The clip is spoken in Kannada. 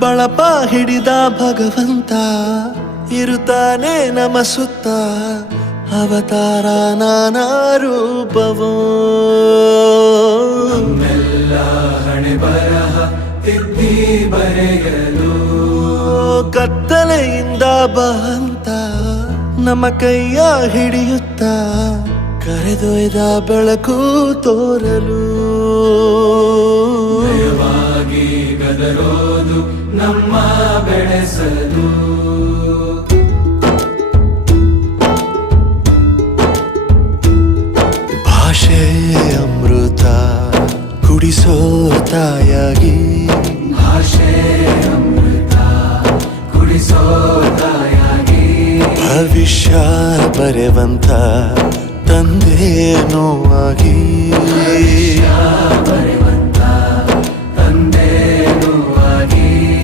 ಬಳಪ ಹಿಡಿದ ಭಗವಂತ ಇರುತ್ತಾನೆ ನಮ ಸುತ್ತ ಅವತಾರ ನಾನಾ ರೂಪವೋ ನಮ್ಮೆಲ್ಲ ಹಣೆ ಬರಹ ತಿದ್ದಿ ಬರೆಯಲು ಕತ್ತಲೆಯಿಂದ ಬಂತ ನಮ್ಮ ಕೈಯ ಹಿಡಿಯುತ್ತ ಕರೆದೊಯ್ದ ಬೆಳಕು ತೋರಲು ಭಯವಾಗಿ ಗದರೋದು ನಮ್ಮ ಬೆಳೆಸಲು ಭಾಷೆ ಅಮೃತ ಕುಡಿಸೋ ತಾಯಾಗಿ ಭಾಷೆ ಅಮೃತ ಕುಡಿಸೋ ತಾಯಾಗಿ ಭವಿಷ್ಯ ಬರೆವಂತ ತಂದೇನೋ ಆಗಿ